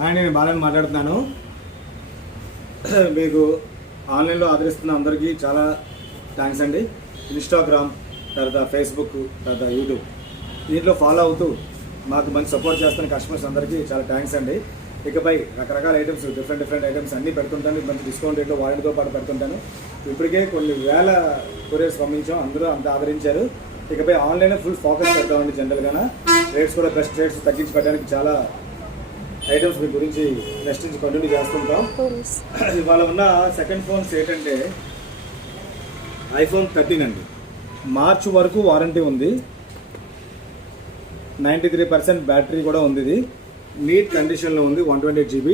Hi, నేను బాలని మాట్లాడుతున్నాను. మీకు ఆన్లైన్లో ఆదరిస్తున్న అందరికీ చాలా థ్యాంక్స్ అండి. ఇన్స్టాగ్రామ్, తర్వాత ఫేస్బుక్, తర్వాత యూట్యూబ్ దీంట్లో ఫాలో అవుతూ మాకు మంచి సపోర్ట్ చేస్తున్న కస్టమర్స్ అందరికీ చాలా థ్యాంక్స్ అండి. ఇకపై రకరకాల ఐటమ్స్, డిఫరెంట్ ఐటమ్స్ అన్నీ పెడుతుంటాను. మంచి డిస్కౌంట్ రేట్లో వారంటీతో పాటు పెడుతుంటాను. ఇప్పటికే కొన్ని వేల కొరియర్స్ పంపించాం, అందరూ అంత ఆదరించారు. ఇకపై ఆన్లైన్ ఫుల్ ఫోకస్ పెడతామండి. జనరల్గా రేట్స్ కూడా బెస్ట్ రేట్స్ తగ్గించి పెట్టడానికి చాలా ఐటమ్స్ మీ గురించి నెక్స్ట్ నుంచి కంటిన్యూ చేస్తుంటాం. ఇవాళ ఉన్న సెకండ్ ఫోన్స్ ఏంటంటే ఐఫోన్ 13 అండి. మార్చ్ వరకు వారంటీ ఉంది. 93% బ్యాటరీ కూడా ఉంది. ఇది నీట్ కండిషన్లో ఉంది. 128 GB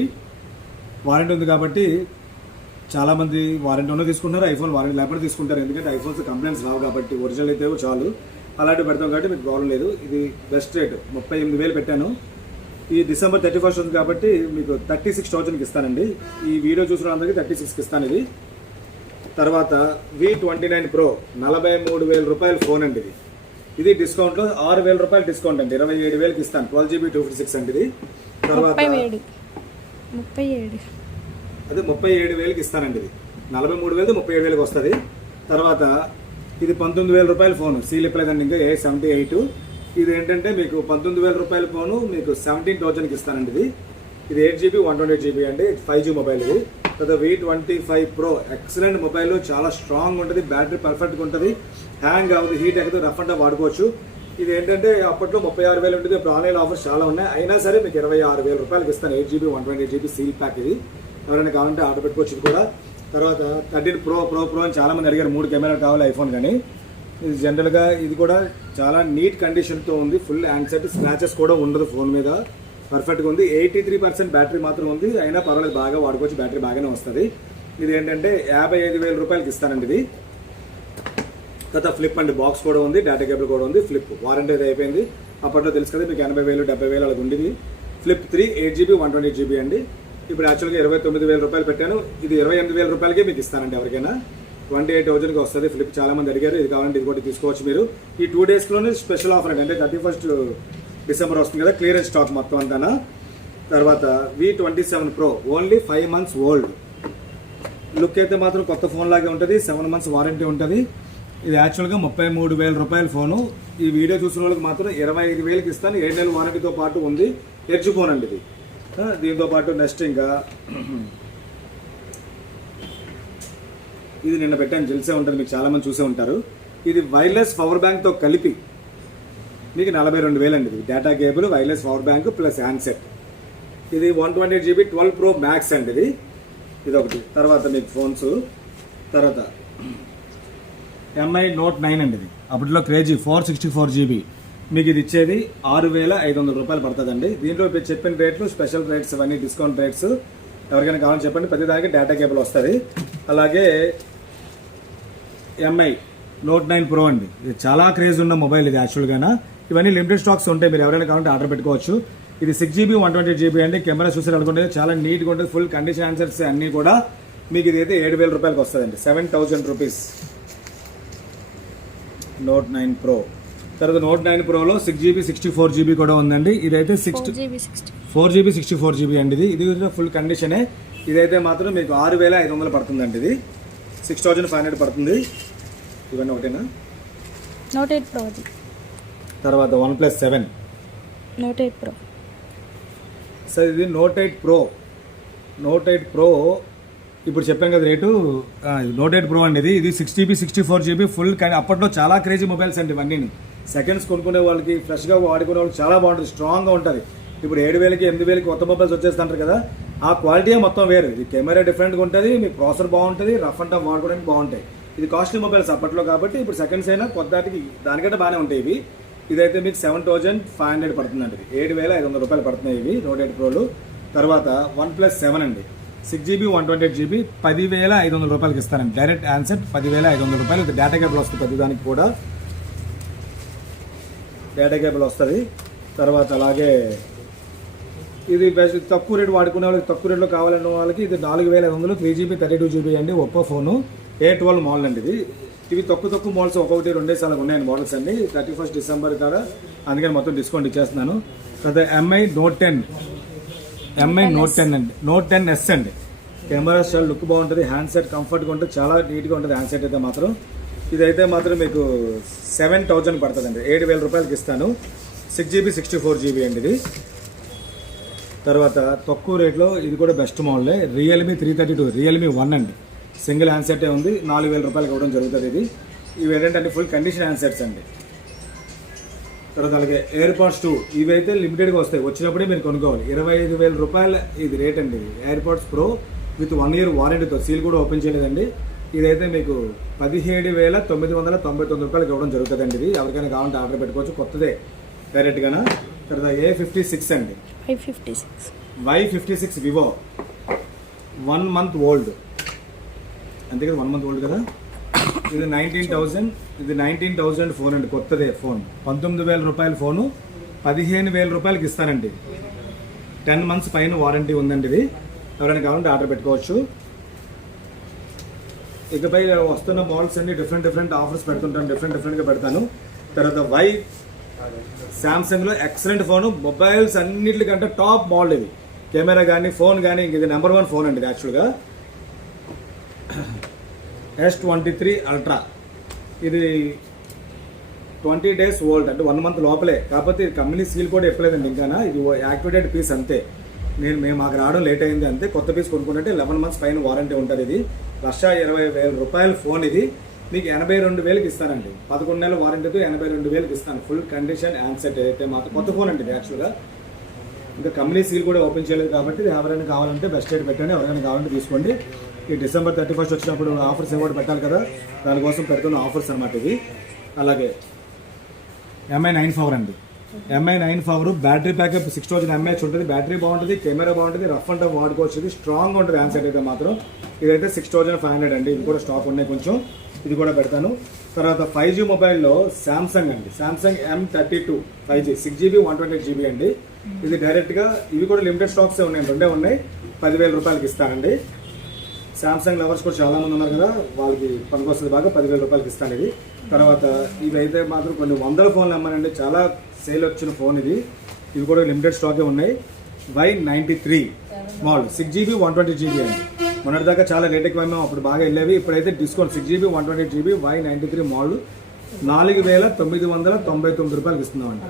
వారంటీ ఉంది కాబట్టి చాలామంది వారంటీ ఉన్న తీసుకుంటారు, ఐఫోన్ వారంటీ లేకపోతే తీసుకుంటారు. ఎందుకంటే ఐఫోన్స్ కంప్లైంట్స్ రావు కాబట్టి, ఒరిజినల్ అయితే చాలు. అలాంటివి పెడతాం కాబట్టి మీకు ప్రాబ్లం లేదు. ఇది బెస్ట్ రేట్ 38,000 పెట్టాను. ఈ December 31 ఉంది కాబట్టి మీకు 36,000కి ఇస్తానండి. ఈ వీడియో చూసిన అందరికీ 36కి ఇస్తాను. ఇది తర్వాత V29 Pro 43,000 రూపాయల ఫోన్ అండి. ఇది డిస్కౌంట్లో 6,000 రూపాయలు డిస్కౌంట్ అండి. 27,000కి ఇస్తాను. 12 GB 256 అండి. ఇది తర్వాత 37,000కి ఇస్తానండి. ఇది 43,000 37,000కి వస్తుంది. తర్వాత ఇది 19,000 రూపాయల ఫోన్, సీలిప్ లేదండి ఇంకా A78. ఇది ఏంటంటే మీకు 19,000 రూపాయల ఫోను మీకు 17,000కి ఇస్తానండి. ఇది 8 GB 128 GB అండి. 5G మొబైల్ ఇది. తర్వాత V25 Pro ఎక్సలెంట్ మొబైల్, చాలా స్ట్రాంగ్ ఉంటుంది, బ్యాటరీ పర్ఫెక్ట్గా ఉంటుంది, హ్యాంగ్ అవ్వదు, హీట్ ఎక్కదు, రఫ్ అండ్ వాడుకోవచ్చు. ఇది ఏంటంటే అప్పట్లో 36,000 ఉంటుంది. ఇప్పుడు ఆన్లైన్ ఆఫర్స్ చాలా ఉన్నాయి. అయినా సరే మీకు 26,000 రూపాయలకి ఇస్తాను. 8 GB 128 GB సీల్ ప్యాక్. ఇది ఎవరైనా కావాలంటే ఆర్డర్ పెట్టుకోవచ్చు. ఇది కూడా తర్వాత 13 Pro అని చాలా మంది అడిగారు. 3 కెమెరాలు కావాలి ఐఫోన్ కానీ. ఇది జనరల్గా ఇది కూడా చాలా నీట్ కండిషన్తో ఉంది. ఫుల్ హ్యాండ్సెట్, స్క్రాచెస్ కూడా ఉండదు ఫోన్ మీద, పర్ఫెక్ట్గా ఉంది. 83% బ్యాటరీ మాత్రం ఉంది. అయినా పర్వాలేదు, బాగా వాడుకోవచ్చు, బ్యాటరీ బాగానే వస్తుంది. ఇది ఏంటంటే 55,000 రూపాయలకి ఇస్తానండి. ఇది తర్వాత ఫ్లిప్ అండి, బాక్స్ కూడా ఉంది, డేటా కేబుల్ కూడా ఉంది. ఫ్లిప్ వారంటీ అయితే అయిపోయింది. అప్పట్లో తెలుసు కదా మీకు 80,000 70,000 అలా ఉండేది. ఫ్లిప్ 3 8 GB 128 GB అండి. ఇప్పుడు యాక్చువల్గా 29,000 రూపాయలు పెట్టాను. ఇది 28,000 రూపాయలకే మీకు ఇస్తానండి. ఎవరికైనా 28,000కి వస్తుంది. ఫ్లిప్ చాలా మంది అడిగారు. ఇది కావాలంటే ఇది కూడా తీసుకోవచ్చు మీరు. ఈ 2 డేస్లోనే స్పెషల్ ఆఫర్ అండి. అంటే 31 December వస్తుంది కదా, క్లియరెన్స్ స్టాక్ మొత్తం అంతా. తర్వాత V27 Pro only 5 months old. Look అయితే మాత్రం కొత్త ఫోన్ లాగే ఉంటుంది. 7 months వారంటీ ఉంటుంది. ఇది యాక్చువల్గా 33,000 రూపాయల ఫోను. ఈ వీడియో చూసిన వాళ్ళకి మాత్రం 25,000కి ఇస్తాను. 7 నెలల వారంటీతో పాటు ఉంది. ఎడ్జ్ ఫోన్ అండి ఇది. దీంతో పాటు నెక్స్ట్ ఇంకా ఇది నిన్న పెట్టాను, తెలిసే ఉంటుంది మీకు, చాలామంది చూసే ఉంటారు. ఇది వైర్లెస్ పవర్ బ్యాంక్తో కలిపి మీకు 42,000 అండి. ఇది data cable, wireless power bank plus handset. ఇది 128 GB 12 Pro Max అండి. ఇది ఒకటి. తర్వాత మీకు ఫోన్స్, తర్వాత MI Note 9 అండి. ఇది అప్పట్లో క్రేజీ 464 GB. మీకు ఇది ఇచ్చేది 6,500 రూపాయలు పడుతుందండి. దీంట్లో మీరు చెప్పిన రేట్లు, స్పెషల్ రేట్స్, అవన్నీ డిస్కౌంట్ రేట్స్. ఎవరికైనా కావాలని చెప్పండి. ప్రతిదానికి డేటా కేబుల్ వస్తుంది. అలాగే MI Note 9 Pro అండి. ఇది చాలా క్రేజ్ ఉన్న మొబైల్ ఇది యాక్చువల్గా. ఇవన్నీ లిమిటెడ్ స్టాక్స్ ఉంటాయి, మీరు ఎవరైనా కావాలంటే ఆర్డర్ పెట్టుకోవచ్చు. ఇది 6 GB 128 GB అండి. కెమెరా చూసారు అనుకుంటే చాలా నీట్గా ఉంటుంది. ఫుల్ కండిషన్ ఆన్సర్స్ అన్నీ కూడా మీకు ఇది అయితే 7,000 రూపాయలకి వస్తుందండి. 7,000 రూపీస్ Note 9 Pro. తర్వాత Note 9 Proలో 6 GB 64 GB కూడా ఉందండి. ఇదైతే 4 GB 64 GB అండి. ఇది ఫుల్ కండిషనే. ఇదైతే మాత్రం మీకు 6,500 పడుతుందండి. ఇది 6,500 పడుతుంది. ఇవన్నీ ఒకటేనా? Note 8 Pro. తర్వాత OnePlus 7 Note 8 Pro. సార్ ఇది Note 8 Pro ఇప్పుడు చెప్పాను కదా రేటు. Note 8 Pro అండి. ఇది 6 GB 64 GB ఫుల్. కానీ అప్పట్లో చాలా క్రేజీ మొబైల్స్ అండి ఇవన్నీ. సెకండ్స్ కొనుక్కునే వాళ్ళకి, ఫ్రెష్గా వాడుకునే వాళ్ళకి చాలా బాగుంటుంది, స్ట్రాంగ్గా ఉంటుంది. ఇప్పుడు 7,000కి 8,000కి కొత్త మొబైల్స్ వచ్చేస్తుంటారు కదా, ఆ క్వాలిటీ మొత్తం వేరు. ఇది కెమెరా డిఫరెంట్గా ఉంటుంది, మీ ప్రాసెసర్ బాగుంటుంది, రఫ్ అండ్ టఫ్ వాడుకోవడానికి బాగుంటాయి. ఇది కాస్ట్లీ మొబైల్స్ అప్పట్లో కాబట్టి. ఇప్పుడు సెకండ్స్ అయినా కొత్తటికి దానికంటే బాగానే ఉంటాయి ఇవి. ఇదైతే మీకు 7,500 పడుతుందండి. 7,500 రూపాయలు పడుతున్నాయి ఇవి Note 8 Proలు. తర్వాత OnePlus 7 అండి. 6 GB 128 GB 10,500 రూపాయలకి ఇస్తానండి. డైరెక్ట్ హ్యాండ్సెట్ 10,500 రూపాయలు. ఇది డేటా కేబుల్ వస్తుంది, ప్రతిదానికి కూడా డేటా కేబుల్ వస్తుంది. తర్వాత అలాగే ఇది తక్కువ రేటు వాడుకునే వాళ్ళకి, తక్కువ రేట్లో కావాలన్న వాళ్ళకి ఇది 4,500 3 GB 32 GB అండి. ఒప్పో ఫోను A12 మోడల్ అండి. ఇవి తక్కువ మోడల్స్ ఒక్కొక్కటి 2 days అలా ఉన్నాయండి మోడల్స్ అన్ని. 31 December కదా, అందుకని మొత్తం డిస్కౌంట్ ఇచ్చేస్తున్నాను. తర్వాత MI Note 10 ఎంఐ నోట్ 10 అండి, నోట్ 10S అండి. కెమెరా చాలా లుక్ బాగుంటుంది, హ్యాండ్ సెట్ కంఫర్ట్గా ఉంటుంది, చాలా నీట్గా ఉంటుంది హ్యాండ్ సెట్ అయితే మాత్రం. ఇదైతే మాత్రం మీకు 7,000 పడుతుందండి, 7,000 రూపాయలకి ఇస్తాను. 6GB 64GB అండి ఇది. తర్వాత తక్కువ రేట్లో ఇది కూడా బెస్ట్ మోడలే, రియల్మీ 332 రియల్మీ 1 అండి. సింగిల్ హ్యాండ్ సెట్టే ఉంది, 4,000 రూపాయలకి ఇవ్వడం జరుగుతుంది ఇది. ఇవి ఏంటంటే ఫుల్ కండిషన్ హ్యాండ్ సెట్స్ అండి. తర్వాత అలాగే ఎయిర్పాడ్స్ 2 ఇవైతే లిమిటెడ్గా వస్తాయి, వచ్చినప్పుడే మీరు కొనుక్కోవాలి. 25,000 రూపాయలు ఇది రేట్ అండి. ఎయిర్పాడ్స్ ప్రో విత్ 1 year వారంటీతో, సీల్ కూడా ఓపెన్ చేయలేదండి. ఇదైతే మీకు 17,999 రూపాయలకి ఇవ్వడం జరుగుతుందండి. ఇది ఎవరికైనా కావాలంటే ఆర్డర్ పెట్టుకోవచ్చు, కొత్తదే డైరెక్ట్గానా. తర్వాత A56 అండి, 556. Y56 వివో 1 month ఓల్డ్, అంతే కదా, 1 month ఓల్డ్ కదా. ఇది 19,000, ఇది 19,000 ఫోన్ అండి, కొత్తదే ఫోన్. 19,000 రూపాయల ఫోను 15,000 రూపాయలకి ఇస్తానండి. 10 months పైన వారంటీ ఉందండి. ఇది ఎవరైనా కావాలంటే ఆర్డర్ పెట్టుకోవచ్చు. ఇకపై వస్తున్న మోడల్స్ అన్ని డిఫరెంట్ ఆఫర్స్ పెడుతుంటాను, డిఫరెంట్గా పెడతాను. తర్వాత శాంసంగ్లో ఎక్సలెంట్ ఫోను, మొబైల్స్ అన్నిటికంటే టాప్ మోడల్ ఇది. కెమెరా కానీ ఫోన్ కానీ ఇది నెంబర్ 1 ఫోన్ అండి ఇది యాక్చువల్గా. S23 అల్ట్రా, ఇది 20 days ఓల్డ్ అంటే 1 month లోపలే. కాకపోతే ఇది కంపెనీ సీల్ కూడా ఎప్పలేదండి ఇంకా, ఇది యాక్టివేటెడ్ పీస్ అంతే. మాకు రావడం లేట్ అయింది అంతే. కొత్త పీస్ కొనుక్కుంటే 11 months పైన వారంటీ ఉంటుంది. ఇది 1,20,000 రూపాయల ఫోన్. ఇది మీకు 82,000కి ఇస్తానండి, 11 నెలల వారంటీతో 82,000కి ఇస్తాను. ఫుల్ కండిషన్ హ్యాండ్ సెట్ అయితే మాత్రం కొత్త ఫోన్ అండి ఇది యాక్చువల్గా. ఇంకా కంపెనీ సీల్ కూడా ఓపెన్ చేయలేదు కాబట్టి ఇది ఎవరైనా కావాలంటే బెస్ట్ రేట్ పెట్టండి, ఎవరైనా కావాలంటే తీసుకోండి. ఈ December 31 వచ్చినప్పుడు ఆఫర్స్ ఏమో పెట్టాలి కదా, దానికోసం పెడుతున్న ఆఫర్స్ అనమాట ఇది. అలాగే MI 9 పవర్ అండి, MI 9 power battery backup 6,000 mAh ఉంటుంది. బ్యాటరీ బాగుంటుంది, కెమెరా బాగుంటుంది, రఫ్ అండ్ టఫ్ వాడుకోవచ్చు. ఇది స్ట్రాంగ్ ఉంటుంది హ్యాండ్ సెట్ అయితే మాత్రం. ఇదైతే 6,500 అండి. ఇది కూడా స్టాక్ ఉన్నాయి కొంచెం, ఇది కూడా పెడతాను. తర్వాత 5G మొబైల్లో శాంసంగ్ అండి, Samsung M32 5G 6GB 128GB అండి. ఇది డైరెక్ట్గా, ఇవి కూడా లిమిటెడ్ స్టాక్సే ఉన్నాయి, రెండే ఉన్నాయి. 10,000 రూపాయలకి ఇస్తానండి. శాంసంగ్ లవర్స్ కూడా చాలా మంది ఉన్నారు కదా, వాళ్ళకి పనికొస్తుంది బాగా. 10,000 రూపాయలకి ఇస్తాను ఇది. తర్వాత ఇవైతే మాత్రం కొన్ని 100 ఫోన్లు అమ్మానండి, చాలా సేల్ వచ్చిన ఫోన్ ఇది. ఇవి కూడా లిమిటెడ్ స్టాకే ఉన్నాయి. Y93 మోడల్ 6GB 128GB అండి. మొన్నటిదాకా చాలా రేట్ ఎక్కువ అమ్మాము, అప్పుడు బాగా వెళ్ళేవి. ఇప్పుడైతే discount 6GB 128GB Y93 model 4,999 రూపాయలకి ఇస్తున్నామండి.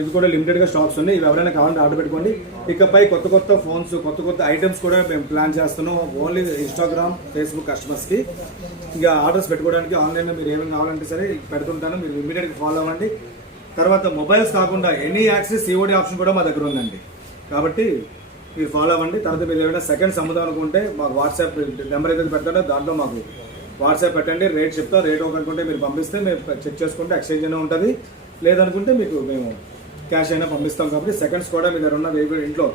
ఇవి కూడా లిమిటెడ్గా స్టాక్స్ ఉన్నాయి, ఇవి ఎవరైనా కావాలంటే ఆర్డర్ పెట్టుకోండి. ఇకపై కొత్త ఫోన్స్, కొత్త ఐటమ్స్ కూడా మేము ప్లాన్ చేస్తున్నాం. ఓన్లీ ఇన్స్టాగ్రామ్, ఫేస్బుక్ కస్టమర్స్కి. ఇంకా ఆర్డర్స్ పెట్టుకోవడానికి ఆన్లైన్లో మీరు ఏమైనా కావాలంటే సరే పెడుతుంటాను, మీరు ఇమీడియట్గా ఫాలో అవ్వండి. తర్వాత మొబైల్స్ కాకుండా ఎనీ యాక్సెస్ COD ఆప్షన్ కూడా మా దగ్గర ఉందండి, కాబట్టి మీరు ఫాలో అవ్వండి. తర్వాత మీరు ఏమైనా సెకండ్స్ అమ్ముదాం అనుకుంటే మాకు వాట్సాప్ నెంబర్ ఏదైతే పెడతారో దాంట్లో మాకు వాట్సాప్ పెట్టండి, రేట్ చెప్తాం. రేట్ ఒకనుకుంటే మీరు పంపిస్తే మేము చెక్ చేసుకుంటే ఎక్స్చేంజ్ అయినా ఉంటుంది, లేదనుకుంటే మీకు మేము క్యాష్ అయినా పంపిస్తాం. కాబట్టి సెకండ్స్ కూడా మీ దగ్గర ఉన్న ఇంట్లో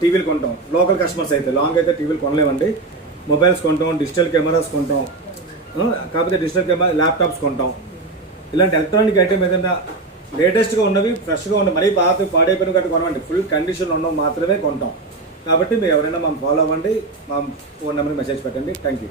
టీవీలు కొంటాం. లోకల్ కస్టమర్స్ అయితే లాంగ్ అయితే టీవీలు కొనలేమండి. మొబైల్స్ కొంటాం, డిజిటల్ కెమెరాస్ కొంటాం, కాకపోతే డిజిటల్ కెమెరా ల్యాప్టాప్స్ కొంటాం. ఇలాంటి ఎలక్ట్రానిక్ ఐటమ్ ఏదైనా లేటెస్ట్గా ఉన్నవి, ఫ్రెష్గా ఉన్నవి, మరీ పాడైపోయిన గట్టు కొనవండి, ఫుల్ కండిషన్లో ఉన్నవి మాత్రమే కొంటాం. కాబట్టి మీరు ఎవరైనా మనం ఫాలో అవ్వండి, మా ఫోన్ నెంబర్కి మెసేజ్ పెట్టండి. Thank you.